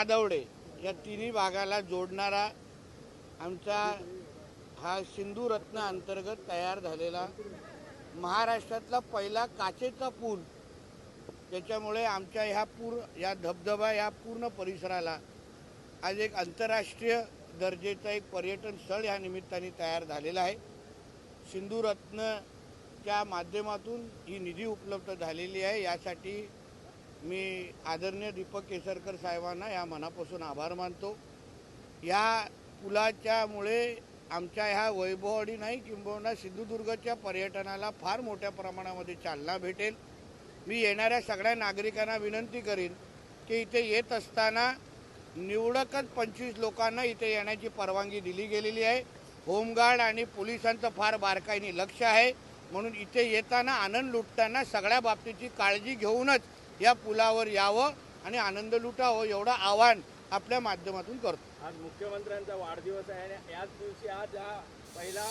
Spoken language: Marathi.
नादवडे या तिन्ही भागाला जोडणारा आमचा हा सिंधू रत्न अंतर्गत तयार झालेला महाराष्ट्रातला पहिला काचेचा पूल, त्याच्यामुळे आमच्या या धबधबा या पूर्ण परिसराला आज एक आंतरराष्ट्रीय दर्जेचा एक पर्यटन स्थळ या निमित्ताने तयार झालेला आहे। सिंधू रत्नच्या माध्यमातून ही निधी उपलब्ध झालेली आहे। यासाठी मी आदरणीय दीपक केसरकर साहेबांना या मनापासून आभार मानतो। या पुलाच्यामुळे आमच्या ह्या वैभववाडी नाही किंबहुना सिंधुदुर्गच्या पर्यटनाला फार मोठ्या प्रमाणामध्ये चालना भेटेल। मी येणाऱ्या सगळ्या नागरिकांना विनंती करीन की इथे येत असताना निवडकच 25 लोकांना इथे येण्याची परवानगी दिली गेलेली आहे। होमगार्ड आणि पोलिसांचं फार बारकाईने लक्ष आहे, म्हणून इथे येताना आनंद लुटताना सगळ्या बाबतीची काळजी घेऊनच या पुलावर यावं आणि आनंद लुटावं एवढं आवाहन आपल्या माध्यमातून करतो। आज मुख्यमंत्र्यांचा वाढदिवस आहे आणि याच दिवशी आज हा पहिला